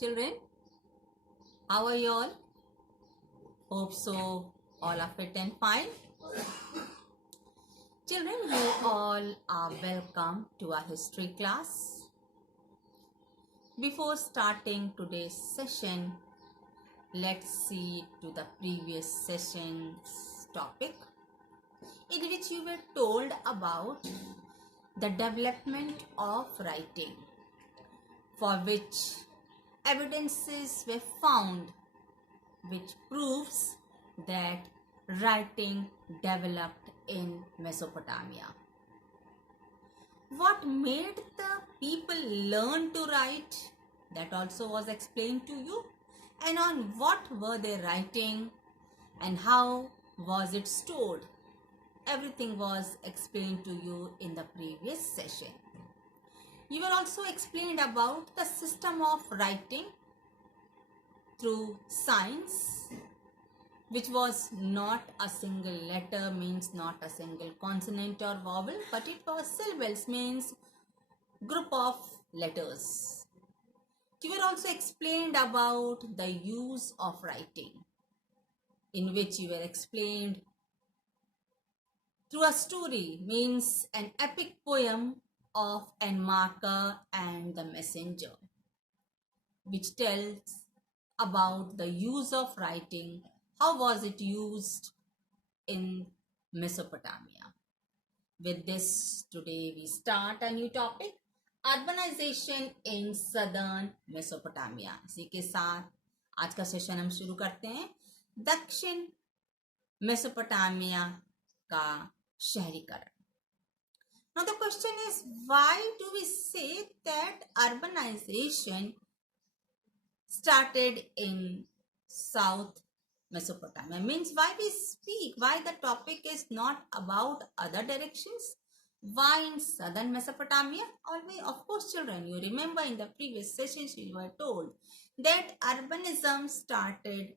children. How are you all? Hope so all are fit and fine. Children, you all are welcome to our history class. Before starting today's session, let's see to the previous session's topic, in which you were told about the development of writing, for which evidences were found which proves that writing developed in Mesopotamia. What made the people learn to write? That also was explained to you. And on what were they writing and how was it stored? Everything was explained to you in the previous session. You were also explained about the system of writing through signs, which was not a single letter, means not a single consonant or vowel, but it was syllables, means group of letters. You were also explained about the use of writing, in which you were explained through a story, means an epic poem of Enmarker and the Messenger, which tells about the use of writing. How was it used in Mesopotamia? With this, today we start a new topic, urbanisation in southern Mesopotamia. इसी के साथ आज का session हम शुरू करते हैं. दक्षिण मेसोपोटामिया का शहरीकरण. Now the question is, why do we say that urbanization started in South Mesopotamia? Means why we speak, why the topic is not about other directions, why in southern Mesopotamia? Always, of course, children, you remember in the previous sessions you were told that urbanism started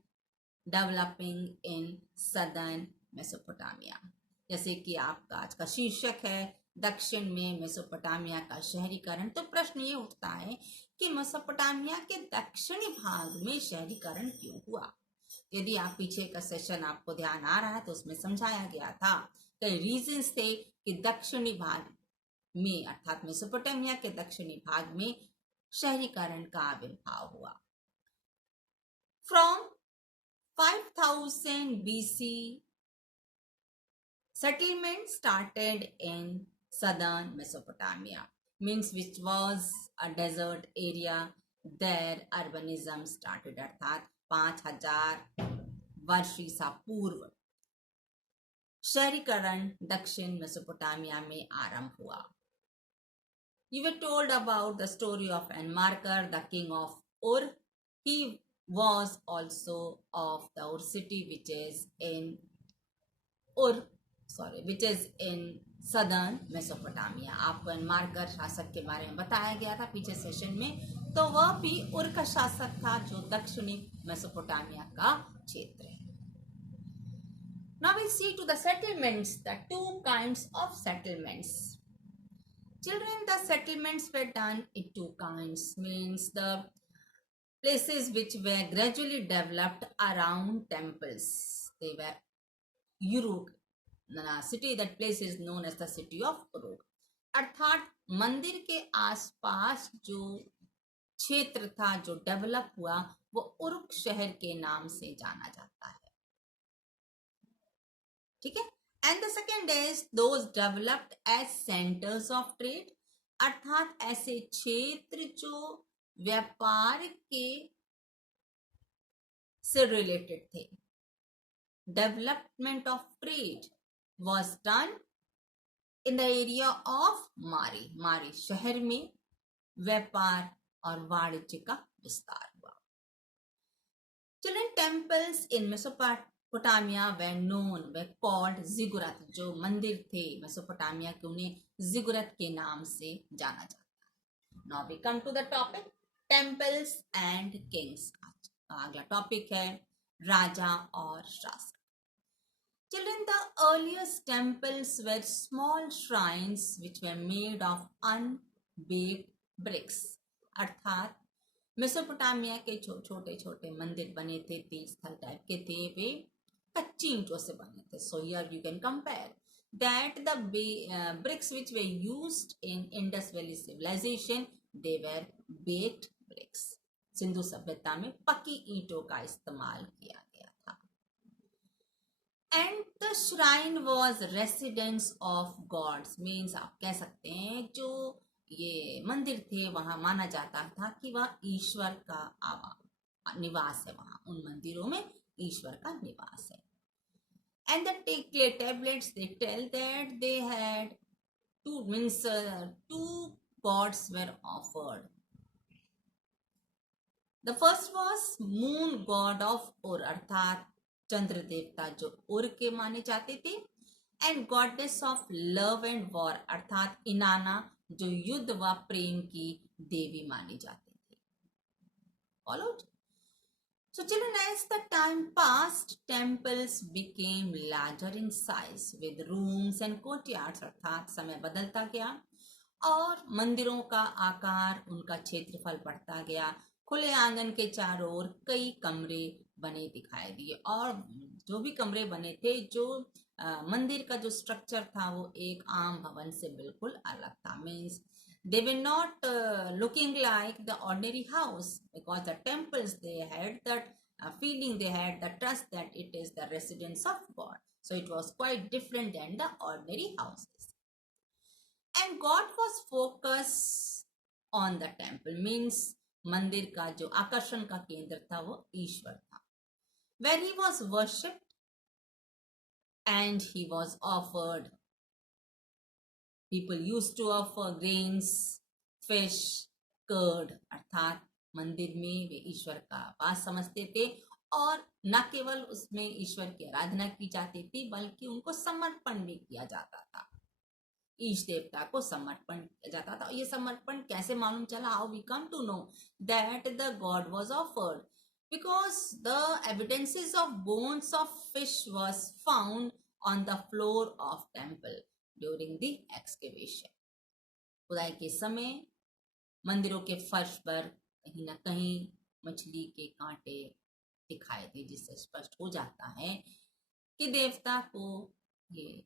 developing in southern Mesopotamia. जैसे कि आपका आज का शीर्षक है दक्षिण में Mesopotamia का शहरीकरण. तो प्रश्न ये उठता है कि मेसोपोटामिया के दक्षिणी भाग में शहरीकरण क्यों हुआ? यदि आप पीछे का सेशन आपको ध्यान आ रहा है तो उसमें समझाया गया था कई रीजंस थे कि दक्षिणी भाग में अर्थात मेसोपोटामिया के दक्षिणी भाग में शहरीकरण का आविर्भाव हुआ. From 5000 BC, settlement started in southern Mesopotamia, means which was a desert area. There urbanism started. अर्थात 5000 वर्ष ईसा पूर्व शहरीकरण दक्षिण मेसोपोटामिया में आरंभ हुआ. You were told about the story of Enmarker, the king of Ur. He was also of the Ur city, which is in southern Mesopotamia. आपको एनमार्कर शासक के बारे में बताया गया था पीछे सेशन में. तो वह भी उर का शासक था जो दक्षिणी मेसोपोटामिया का क्षेत्र है. Now we see to the settlements, the two kinds of settlements. Children, the settlements were done in two kinds, means the places which were gradually developed around temples. They were Uruk. The city, that place is known as the city of Uruk. अर्थात मंदिर के आसपास जो क्षेत्र था जो develop हुआ वो उरुक शहर के नाम से जाना जाता है. ठीक है. And the second is those developed as centres of trade. अर्थात ऐसे क्षेत्र जो व्यापार के से रिलेटेड थे. Development of trade was done in the area of Mari. मारी शहर में व्यापार और वाणिज्य का विस्तार हुआ. Children, temples in Mesopotamia were known, were called ziggurat. जो मंदिर थे मेसोपोटामिया के उन्हें जिगुरत के नाम से जाना जाता है. Now we come to the topic, temples and kings. अगला टॉपिक है राजा और शासक. Children, the earliest temples were small shrines which were made of unbaked bricks. अर्थात मेसोपोटामिया के छोटे छोटे मंदिर बने थे, तीर्थ स्थल टाइप के थे, वे कच्ची ईंटों से बने थे. So here you can compare that the bricks which were used in Indus Valley civilization, they were baked bricks. Sindhu सभ्यता में पकी ईंटों का इस्तेमाल किया गया था. And the shrine was residence of gods, means आप कह सकते हैं जो ये मंदिर थे वहां माना जाता था कि वह ईश्वर का निवास है. वहां उन मंदिरों में ईश्वर का निवास है. And the clay tablets, they tell that they had two gods were offered. The first was moon god of Ur, अर्थात चंद्र देवता जो उर के माने जाते थे, and goddess of love and war, अर्थात इनाना जो युद्ध व प्रेम की देवी मानी जाती थी. Followed? So children, as the time passed, temples became larger in size with rooms and courtyards, अर्थात समय बदलता गया और मंदिरों का आकार, उनका क्षेत्रफल बढ़ता गया. खुले आंगन के चारों ओर कई कमरे बने दिखाई दिए, और जो भी कमरे बने थे, जो मंदिर का जो स्ट्रक्चर था वो एक आम भवन से बिल्कुल अलग था. Means they were not looking like the ordinary house, because the temples, they had that feeling, they had the trust that it is the residence of God. So it was quite different than the ordinary houses. And God was focused on the temple, means मंदिर का जो आकर्षण का केंद्र था वो ईश्वर था. Where he was worshipped and he was offered. People used to offer grains, fish, curd, अर्थात मंदिर में वे ईश्वर का वास समझते थे, और न केवल उसमें ईश्वर की आराधना की जाती थी बल्कि उनको समर्पण भी किया जाता था. ईश देवता को समर्पण किया जाता था. ये समर्पण कैसे मालूम चला? How we come to know that the god was offered? Because the evidences of bones of fish was found on the floor of temple during the excavation. खुदाई के समय मंदिरों के फर्श पर कहीं न कहीं मछली के कांटे दिखाए थे, जिससे स्पष्ट हो जाता है कि देवता को ये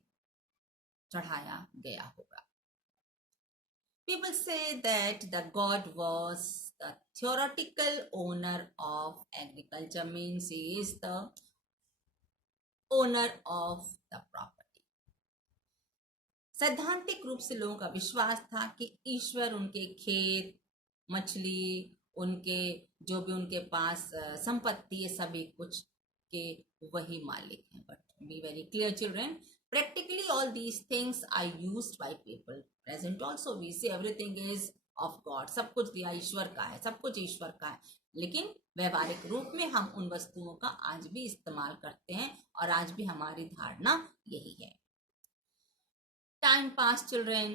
चढ़ाया गया होगा. People say that the god was the theoretical owner of agriculture, means he is the owner of the property. सैद्धांतिक रूप से लोगों का विश्वास था कि ईश्वर उनके खेत, मछली, उनके जो भी उनके पास संपत्ति है, सभी कुछ के वही मालिक हैं. But be very clear children, practically all these things are used by people. Present also we say everything is of God. सब कुछ दिया ईश्वर का है, सब कुछ ईश्वर का है, लेकिन व्यवहारिक रूप में हम उन वस्तुओं का आज भी इस्तेमाल करते हैं, और आज भी हमारी धारणा यही है. Time passed, children.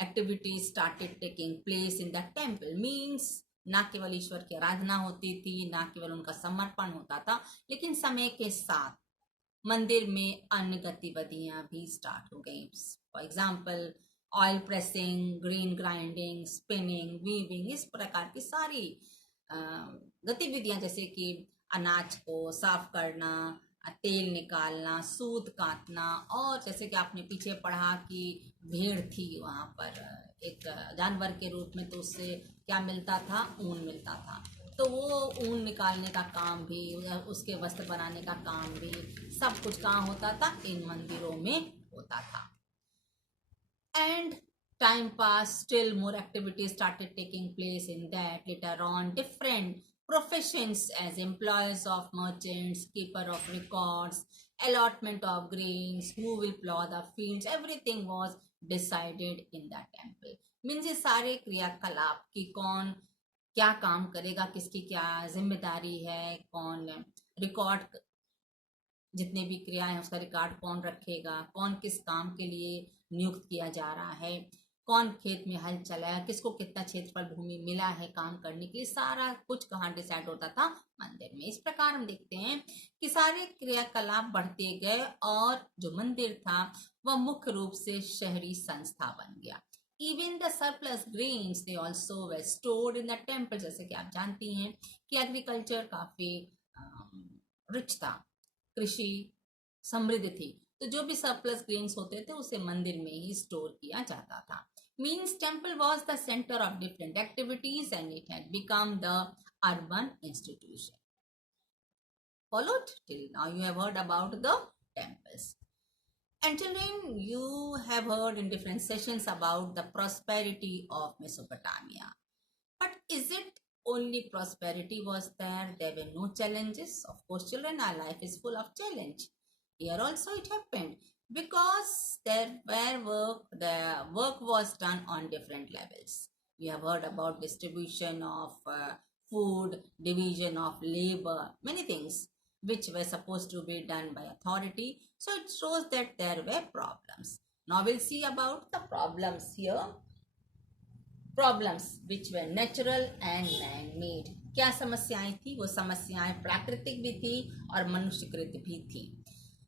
Activities started taking place in the temple, means ना केवल ईश्वर की आराधना होती थी, ना केवल उनका समर्पण होता था, लेकिन समय के साथ मंदिर में अन्य गतिविधियां भी स्टार्ट हो गई. For example oil pressing, grain grinding, spinning, weaving, इस प्रकार की सारी गतिविधियां, जैसे कि अनाज को साफ करना, तेल निकालना, सूत काटना, और जैसे कि आपने पीछे पढ़ा कि भेड़ थी वहाँ पर एक जानवर के रूप में, तो उससे क्या मिलता था? ऊन मिलता था. तो वो ऊन निकालने का काम भी, उसके वस्त्र बनाने का काम भी, सब कुछ कहाँ होता था? इन मंदिरों में होता था. And time pass, still more activities started taking place in that. Later on different professions as employees of merchants, keeper of records, allotment of grains, who will plow the fields, everything was decided in the temple. Means ये सारे क्रियाकलाप की कौन क्या काम करेगा, किसकी क्या जिम्मेदारी है, कौन रिकॉर्ड, जितने भी क्रियाएं हैं उसका रिकॉर्ड कौन रखेगा, कौन किस काम के लिए नियुक्त किया जा रहा है, कौन खेत में हल चलाया, किसको कितना क्षेत्रफल भूमि मिला है काम करने के लिए, सारा कुछ कहाँ डिसाइड होता था? मंदिर में. इस प्रकार हम देखते हैं कि सारे क्रियाकलाप बढ़ते गए, और जो मंदिर था वह मुख्य रूप से शहरी संस्था बन गया. Even the surplus grains they also were stored in the temple. जैसे कि आप जानती हैं कि एग्रीकल्चर काफी रिच था, कृषि समृद्ध थी, तो जो भी सरप्लस ग्रेन्स होते थे उसे मंदिर में ही स्टोर किया जाता था. Means temple was the center of different activities and it had become the urban institution. Followed? Till now you have heard about the temples. And children, you have heard in different sessions about the prosperity of Mesopotamia. But is it only prosperity was there? There were no challenges. Of course, children, our life is full of challenge. Here also it happened because the work was done on different levels. You have heard about distribution of food, division of labor, many things which were supposed to be done by authority. So it shows that there were problems. Now we'll see about the problems here. Problems which way natural and man made. क्या समस्याएं थी? वो समस्याएं प्राकृतिक भी थी और मनुष्यकृत भी थी.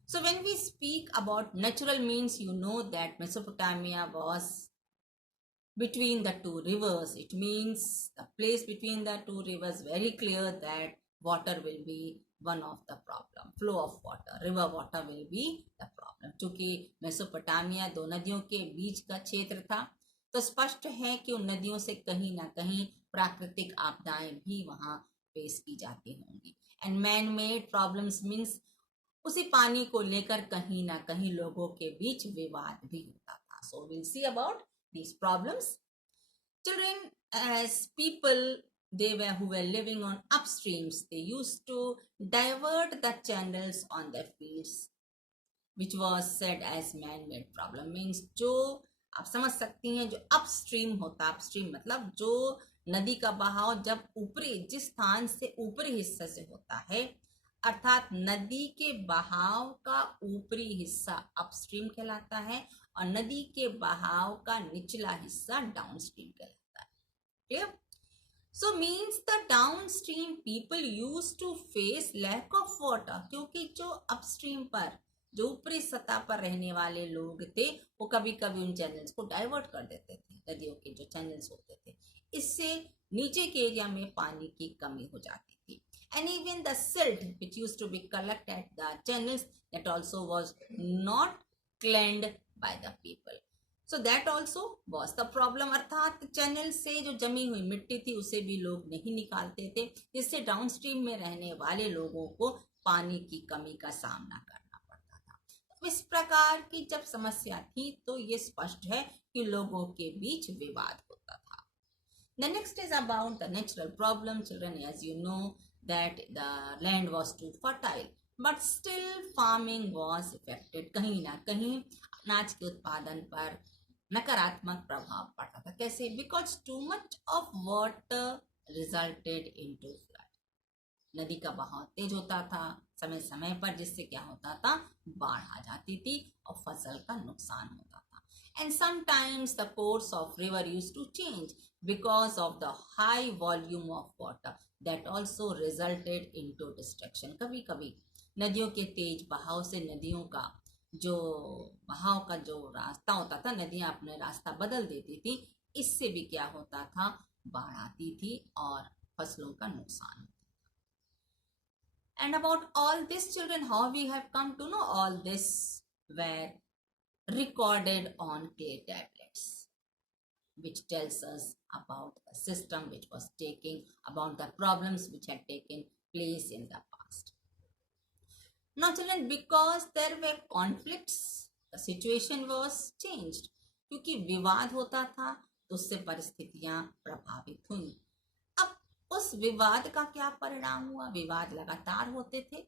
So when we speak about natural means you know that Mesopotamia was between the two rivers. It means the place between the two rivers, very clear that water will be one of the problem. Flow of water, river water will be the problem. क्योंकि Mesopotamia दो नदियों के बीच का क्षेत्र था, तो स्पष्ट है कि उन नदियों से कहीं ना कहीं प्राकृतिक आपदाएं भी वहां फेस की जाती होंगी. And man made problems means उसी पानी को लेकर कहीं ना कहीं लोगों के बीच विवाद भी होता था. So will see about these problems. Children, as people who were living on upstreams, they used to divert the channels on their fields, which was said as man-made problem. Means जो आप समझ सकती हैं, जो अपस्ट्रीम होता है, upstream मतलब जो नदी का बहाव जब ऊपरी जिस स्थान से ऊपरी हिस्से से होता है, अर्थात नदी के बहाव का ऊपरी हिस्सा अपस्ट्रीम कहलाता है और नदी के बहाव का निचला हिस्सा डाउनस्ट्रीम कहलाता है. Clear? So means the downstream people use to face lack of water, क्योंकि जो अपस्ट्रीम पर जो ऊपरी सतह पर रहने वाले लोग थे वो कभी कभी उन चैनल्स को डाइवर्ट कर देते थे, नदियों के जो चैनल्स होते थे. इससे नीचे के एरिया में पानी की कमी हो जाती थी. And even the silt which used to be collected at the channels, that also was not cleaned by the people. So that also was the problem. अर्थात चैनल से जो जमी हुई मिट्टी थी उसे भी लोग नहीं निकालते थे, जिससे डाउनस्ट्रीम में रहने वाले लोगों को पानी की कमी का सामना करना पड़ता था. तो इस प्रकार की जब समस्या थी तो ये स्पष्ट है कि लोगों के बीच विवाद होता था. The next is about the natural problem. Children, as you know that the land was too fertile, but still farming was affected. कहीं ना कहीं अनाज के उत्पादन पर नकारात्मक प्रभाव पड़ता था. कैसे? Because too much of water resulted into flood. नदी का बहाव तेज होता था समय समय पर, जिससे क्या होता था? बाढ़ आ जाती थी और फसल का नुकसान होता था. And sometimes the course of river used to change because of the high volume of water. That also resulted into destruction. कभी कभी नदियों के तेज बहाव से नदियों का जो बहाव का जो रास्ता होता था, नदियां अपने रास्ता बदल देती थी. इससे भी क्या होता था? बाढ़ आती थी और फसलों का नुकसान. And about all this, children, how we have come to know all this were recorded on clay tablets, which tells us about the system which was taking, about the problems which had taken place in the past. Now children, because there were conflicts, the situation was changed. क्योंकि विवाद होता था तो उससे परिस्थितियां प्रभावित हुई. अब उस विवाद का क्या परिणाम हुआ? विवाद लगातार होते थे.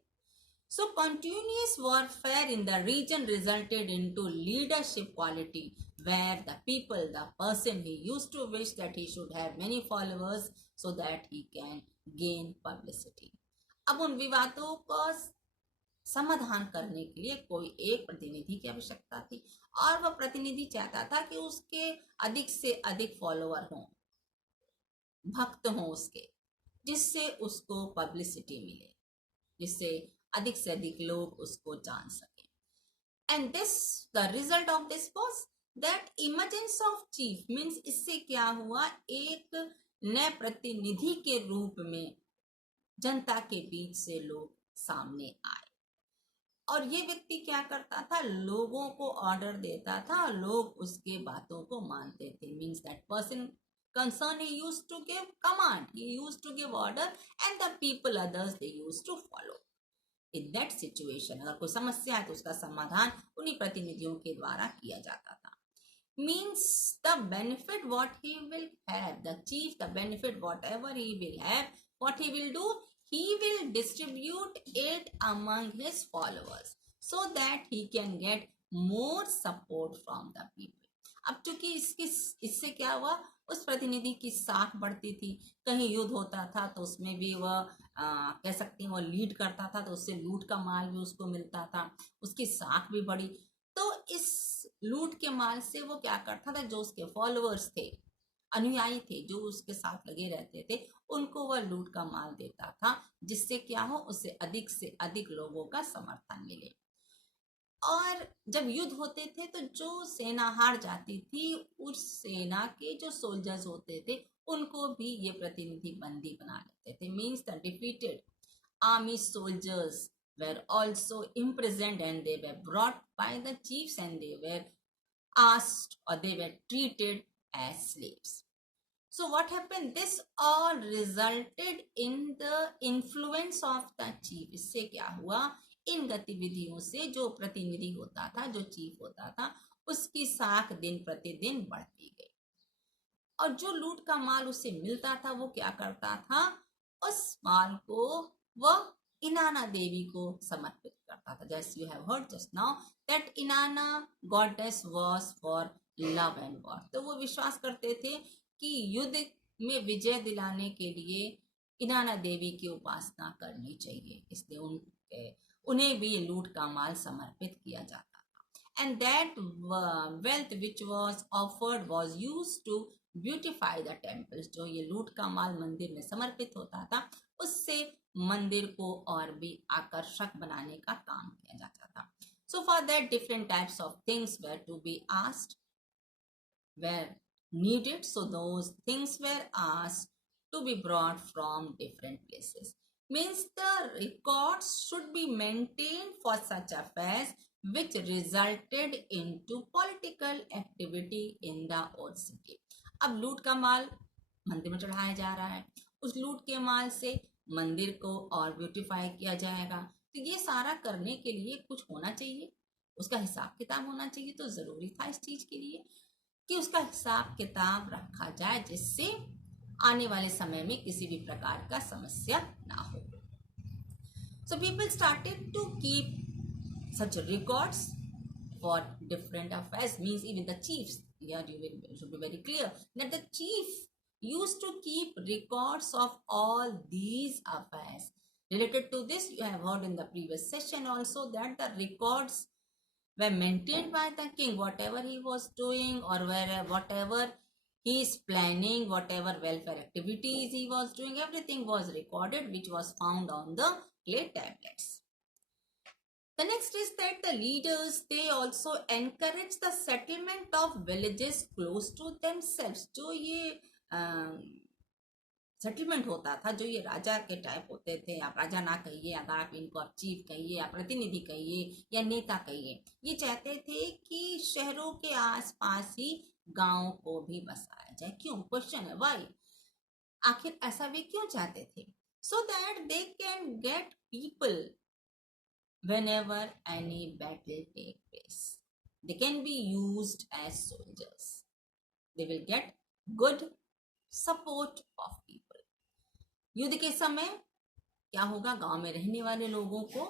So continuous warfare in the region resulted into leadership quality, where the people, the person, he used to wish that he should have many followers so that he can gain publicity. अब उन विवादों को समाधान करने के लिए कोई एक प्रतिनिधि की आवश्यकता थी और वह प्रतिनिधि चाहता था कि उसके अधिक से अधिक फॉलोअर हों, भक्त हों उसके, जिससे उसको पब्लिसिटी मिले, जिससे अधिक से अधिक लोग उसको जान सके. And this the result of this was that emergence of chief means इससे क्या हुआ, एक नए प्रतिनिधि के रूप में जनता के बीच से लोग सामने आए। और ये व्यक्ति क्या करता था, लोगों को ऑर्डर देता था, लोग उसके बातों को मानते थे। Means that person concern, he used to give command, he used to give order, and the people others they used to follow. In that situation अगर कोई समस्या है तो उसका समाधान उन्हीं प्रतिनिधियों के द्वारा किया जाता था। Means the benefit what he will have, the chief, the benefit whatever he will have, what he will do, he will distribute it among his followers so that he can get more support from the people. अब चूंकि इससे क्या हुआ, उस प्रतिनिधि की साख बढ़ती थी। कहीं युद्ध होता था तो उसमें भी वह कह सकती हैं वो लीड करता था, तो उससे लूट का माल भी उसको मिलता था, उसकी साख भी बढ़ी। तो इस लूट के माल से वो क्या करता था, जो उसके फॉलोअर्स थे, अनुयायी थे, जो उसके साथ लगे रहते थे, उनको वह लूट का माल देता था, जिससे क्या हो, उससे अधिक से अधिक लोगों का समर्थन मिले। और जब युद्ध होते थे तो जो सेना हार जाती थी, उस सेना के जो सोल्जर्स होते थे उनको भी ये प्रतिनिधि बंदी बना लेते थे। Means the defeated army soldiers were also imprisoned and they were brought by the chiefs and they were asked or they were treated as slaves. So what happened? This all resulted in the influence of the chief. इससे क्या हुआ, इन गतिविधियों से जो प्रतिनिधि होता था, जो चीफ होता था, उसकी साख दिन प्रतिदिन बढ़ती गई। और जो लूट का माल उसे मिलता था वो क्या करता था, उस माल को वह इनाना देवी को समर्पित करता था। जैसे you have heard just now that इनाना goddess was for love and war. तो वो विश्वास करते थे कि युद्ध में विजय दिलाने के लिए इनाना देवी की उपासना करनी चाहिए, इसलिए उन्हें भी लूट का माल समर्पित किया जाता था। And that wealth which was offered was use to beautify the temples. जो ये लूट का माल मंदिर में समर्पित होता था, उससे मंदिर को और भी आकर्षक बनाने का काम किया जाता था। So for that different types of things were to be asked, were needed, so those things were asked to be brought from different places. Means the records should be maintained for such affairs which resulted into political activity in the old city. अब लूट का माल मंदिर में चढ़ाया जा रहा है, उस लूट के माल से मंदिर को और ब्यूटिफाई किया जाएगा। तो ये सारा करने के लिए कुछ होना चाहिए, उसका हिसाब किताब होना चाहिए। तो जरूरी था इस चीज के लिए कि उसका हिसाब किताब रखा जाए, जिससे आने वाले समय में किसी भी प्रकार का समस्या ना हो। So people started to keep such records for different affairs. Means even the chiefs, yeah, you should be very clear that the chief used to keep records of all these affairs. Related to this, you have heard in the previous session also that the records were maintained by the king. Whatever he was doing or whatever he is planning, whatever welfare activities he was doing, everything was recorded, which was found on the clay tablets. The next is that the leaders, they also encourage the settlement of villages close to themselves. जो ये settlement होता था, जो ये राजा के type होते थे, आप राजा ना कहिए, अगर आप इनको आप चीफ कहिए या प्रतिनिधि कहिए या नेता कहिए, ये चाहते थे कि शहरों के आसपास ही गांव को भी बसाया जाए। क्यों? क्वेश्चन है, व्हाई? आखिर ऐसा वे क्यों चाहते थे? So that they can get people whenever any battle take place. They can be used as soldiers. They will get good support of people. युद्ध के समय क्या होगा, गांव में रहने वाले लोगों को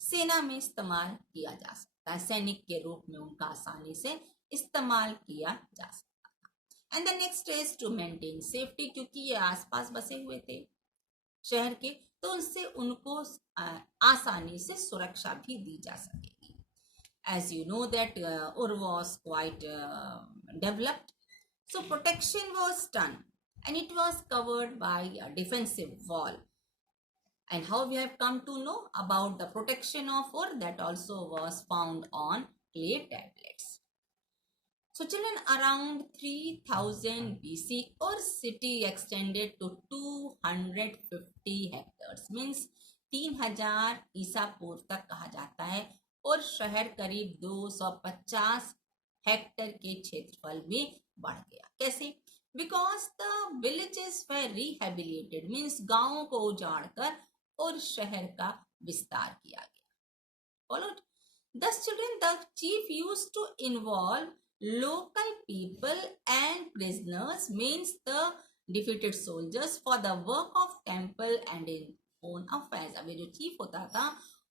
सेना में इस्तेमाल किया जा सकता है, सैनिक के रूप में उनका आसानी से इस्तेमाल किया जा सकता था। And the next is to maintain safety, क्योंकि ये आसपास बसे हुए थे शहर के, तो उनसे उनको आसानी से सुरक्षा भी दी जा सकेगी। As you know that Ur was quite developed, so protection was done and it was covered by a defensive wall. And how we have come to know about the protection of Ur, that also was found on clay tablets. So children, around 3000 BC, our city extended to 250 hectares, means 3000 ईसा पूर्व तक कहा जाता है, और शहर करीब 250 Hector के क्षेत्रफल में बढ़ गया। कैसे? Because the villages were रिहेबिलिटेड, means गांवों को उजाड़कर और शहर का विस्तार किया गया। Followed? Thus children, the chief used to involve local people and prisoners, means the defeated soldiers, for the work of temple and in own affairs। अब ये जो चीफ होता था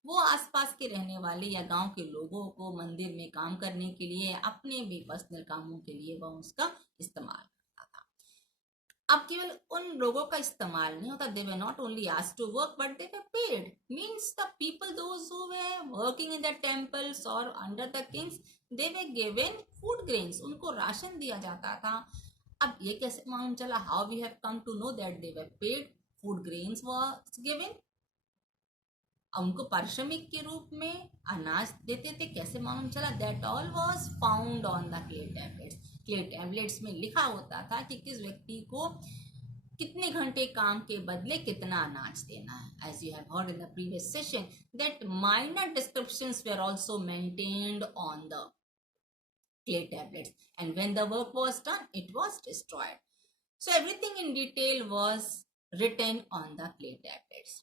वो आसपास के रहने वाले या गांव के लोगों को मंदिर में काम करने के लिए, अपने भी पर्सनल कामों के लिए वह उसका इस्तेमाल करता था। अब केवल उन लोगों का इस्तेमाल नहीं होता, they were not only asked to work but they were paid, means the people those who were working in the temples और under the kings, they were given food grains, उनको राशन दिया जाता था। अब ये कैसे मालूम चला? How we have come to know that they were paid? Food grains was given, उनको पारिश्रमिक के रूप में अनाज देते थे। कैसे मालूम चला? That all was found on the clay tablets. Clay tablets में लिखा होता था कि किस व्यक्ति को कितने घंटे काम के बदले कितना अनाज देना है। As you have heard in the previous session that minor descriptions were also maintained on the clay tablets, and when the work was done it was destroyed. So everything in detail was written on the clay tablets.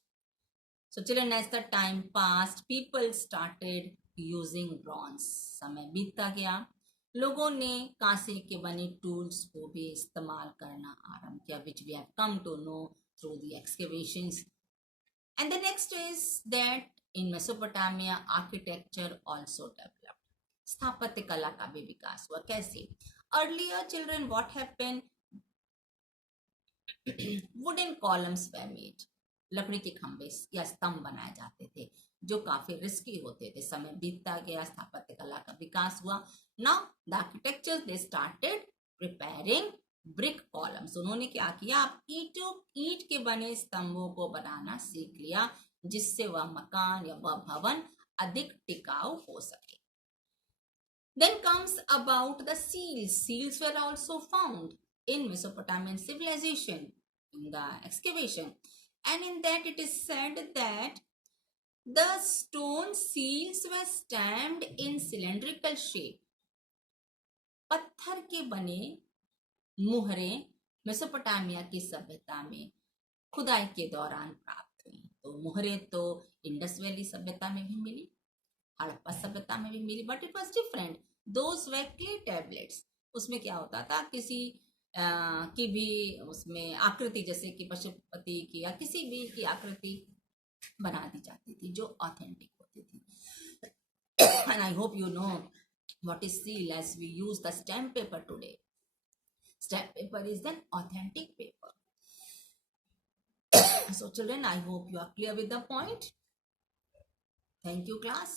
So children, as the time passed people started using bronze। समय बीतता गया, लोगों ने कांसे के बने tools को भी इस्तेमाल करना आरंभ किया, which we have come to know through the excavations. And the next is that in Mesopotamia architecture also developed। स्थापत्य कला का भी विकास हुआ। कैसे? Earlier children what happened, wooden columns were made, लकड़ी के खंभे या स्तंभ बनाए जाते थे जो काफी रिस्की होते थे। समय बीतता गया, स्थापत्य कला का विकास हुआ। Now the architectures they started preparing brick columns. उन्होंने क्या किया? ईंट के बने स्तंभों को बनाना सीख लिया, जिससे वह मकान या वह भवन अधिक टिकाऊ हो सके। Then comes about the seals. Seals were also found in Mesopotamian civilization in the excavation, and in that it is said that the stone seals were stamped in cylindrical shape। पत्थर के बने मुहरे मेसोपोटामिया की सभ्यता में खुदाई के दौरान प्राप्त हुई। तो मुहरे तो इंडस वैली सभ्यता में भी मिली, हड़प्पा सभ्यता में भी मिली, but it was different. Those were clay tablets. उसमें क्या होता था? किसी की भी उसमें आकृति, जैसे कि पशुपति की या किसी भी की आकृति बना दी जाती थी जो ऑथेंटिक होती थी। And I hope you know what is seal as we use the stamp paper today. Stamp paper is an authentic paper. So children, I hope you are clear with the point. Thank you class.